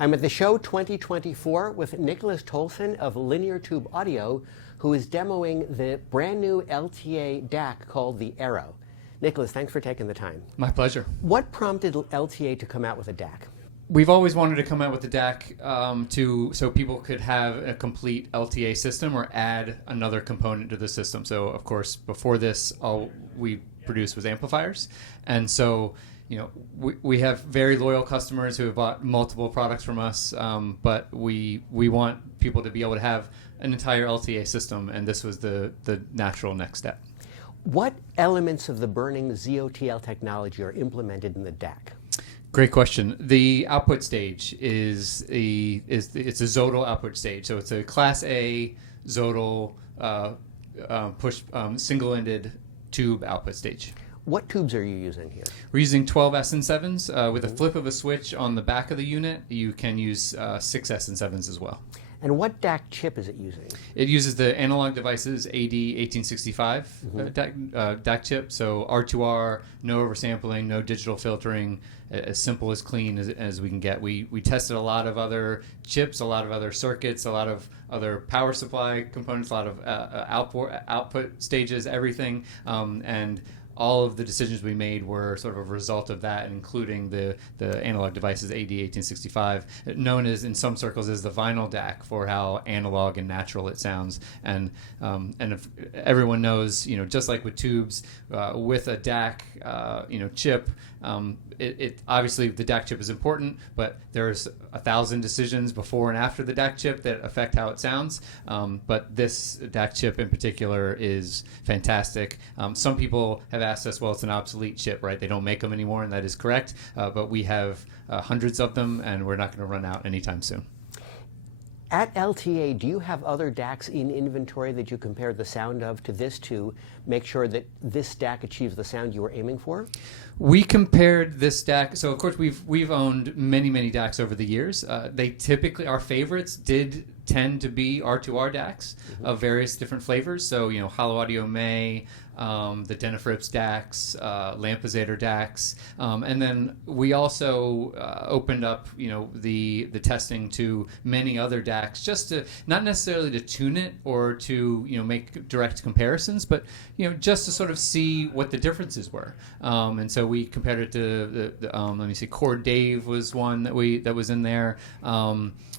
I'm at the show 2024 with Nicholas Tolson of Linear Tube Audio, who is demoing the brand new LTA DAC called the Aero. Nicholas, thanks for taking the time. My pleasure. What prompted LTA to come out with a DAC? We've always wanted to come out with the DAC so people could have a complete LTA system or add another component to the system. So, of course, before this, all we produced was amplifiers. And so, you know, we have very loyal customers who have bought multiple products from us, but we want people to be able to have an entire LTA system, and this was the natural next step. What elements of the burning ZOTL technology are implemented in the DAC? Great question. The output stage it's a Zodal output stage. So it's a Class A Zodal push single-ended tube output stage. What tubes are you using here? We're using 12 SN7s. With a flip of a switch on the back of the unit, you can use 6 SN7s as well. And what DAC chip is it using? It uses the Analog Devices AD1865 DAC chip. So R2R, no oversampling, no digital filtering, as simple as clean as we can get. We tested a lot of other chips, a lot of other circuits, a lot of other power supply components, a lot of output stages, everything, and all of the decisions we made were sort of a result of that, including the Analog Devices AD1865, known as in some circles as the vinyl DAC for how analog and natural it sounds. And if everyone knows, you know, just like with tubes, with a DAC, chip, it obviously the DAC chip is important, but there's 1,000 decisions before and after the DAC chip that affect how it sounds. But this DAC chip in particular is fantastic. Some people have asked us, well, it's an obsolete chip, right? They don't make them anymore, and that is correct. But we have hundreds of them, and we're not going to run out anytime soon. At LTA, do you have other DACs in inventory that you compare the sound of to this to make sure that this DAC achieves the sound you were aiming for? We compared this DAC. So, of course, we've owned many DACs over the years. They typically, our favorites did tend to be R2R DACs of various different flavors. So, you know, Hollow Audio May, the Denafrips DACs, Lampezator DACs, and then we also opened up, you know, the testing to many other DACs, just to not necessarily to tune it or to, you know, make direct comparisons, but, you know, just to sort of see what the differences were. And so we compared it to let me see, Chord Dave was one that was in there.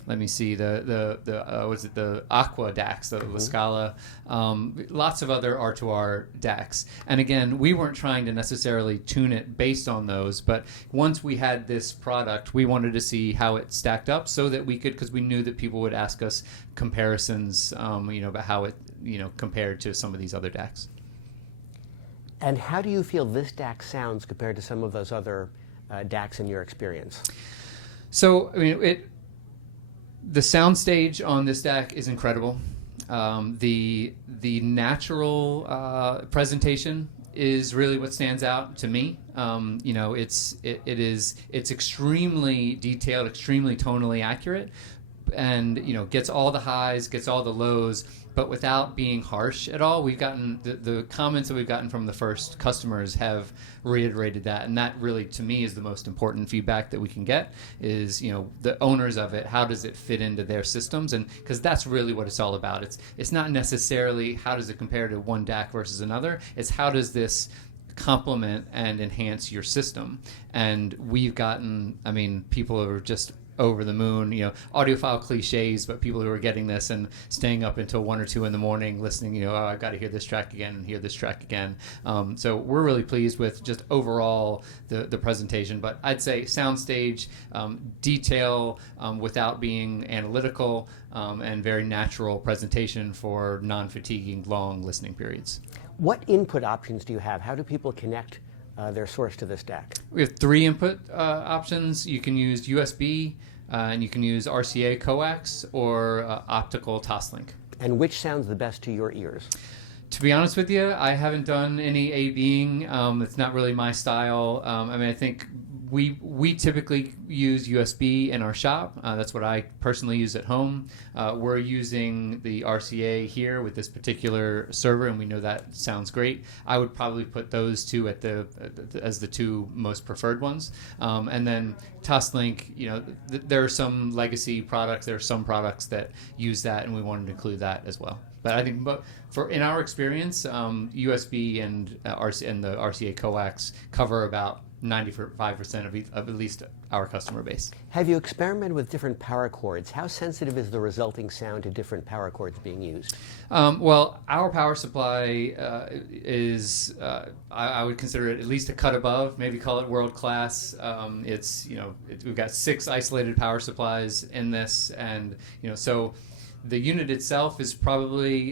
Let me see, the Aqua DACs, the Scala, lots of other R2R DACs. And again, we weren't trying to necessarily tune it based on those, but once we had this product, we wanted to see how it stacked up so that we could, because we knew that people would ask us comparisons, about how it, compared to some of these other DACs. And how do you feel this DAC sounds compared to some of those other DACs in your experience? So, I mean, the soundstage on this DAC is incredible. The natural presentation is really what stands out to me. It's extremely detailed, extremely tonally accurate, and gets all the highs, gets all the lows, but without being harsh at all. We've gotten the comments that we've gotten from the first customers have reiterated that, and that really, to me, is the most important feedback that we can get is, the owners of it, how does it fit into their systems? And because that's really what it's all about. It's not necessarily how does it compare to one DAC versus another. It's how does this complement and enhance your system. And we've gotten, people are just over the moon, audiophile cliches, but people who are getting this and staying up until 1 or 2 in the morning listening, I've got to hear this track again and hear this track again. So we're really pleased with just overall the presentation, but I'd say soundstage, detail without being analytical, and very natural presentation for non-fatiguing long listening periods. What input options do you have? How do people connect their source to this DAC? We have 3 input options. You can use USB, and you can use RCA coax or optical Toslink. And which sounds the best to your ears? To be honest with you, I haven't done any A/Bing. It's not really my style. I think we typically use USB in our shop. That's what I personally use at home. We're using the RCA here with this particular server, and we know that sounds great. I would probably put those two as the two most preferred ones. And then Toslink, there are some legacy products. There are some products that use that, and we wanted to include that as well. But I think, in our experience, USB and the RCA coax cover about 95% of at least our customer base. Have you experimented with different power cords? How sensitive is the resulting sound to different power cords being used? Well, our power supply is, I would consider it at least a cut above, maybe call it world class. We've got 6 isolated power supplies in this, and so the unit itself is probably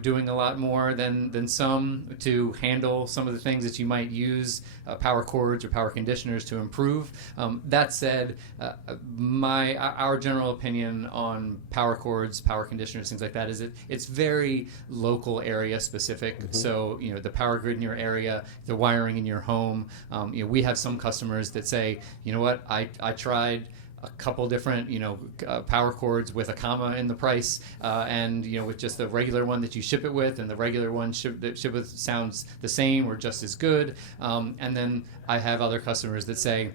doing a lot more than some to handle some of the things that you might use power cords or power conditioners to improve. That said, our general opinion on power cords, power conditioners, things like that is it's very local area specific. Mm-hmm. So the power grid in your area, the wiring in your home. We have some customers that say, you know what, I tried a couple different, power cords with a comma in the price, and with just the regular one that you ship it with, and the regular one that ship with sounds the same or just as good. And then I have other customers that say,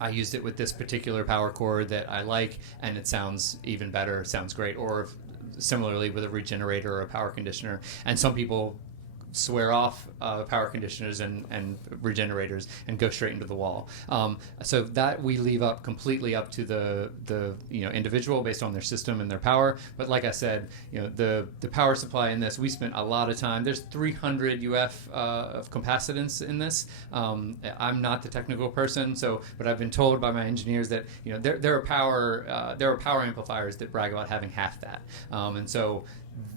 I used it with this particular power cord that I like, and it sounds even better, sounds great. Or similarly with a regenerator or a power conditioner. And some people swear off power conditioners and regenerators and go straight into the wall. So that we leave completely up to the individual based on their system and their power. But like I said, the power supply in this, we spent a lot of time. There's 300 UF of capacitance in this. I'm not the technical person, but I've been told by my engineers that there are power amplifiers that brag about having half that,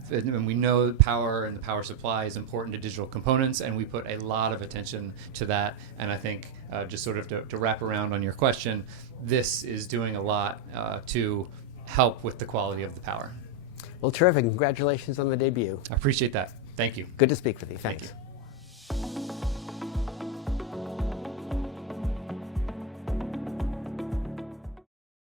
and we know power and the power supply is important to digital components, and we put a lot of attention to that. And I think just sort of to wrap around on your question, this is doing a lot to help with the quality of the power. Well, terrific. Congratulations on the debut. I appreciate that. Thank you. Good to speak with you. Thanks. Thank you.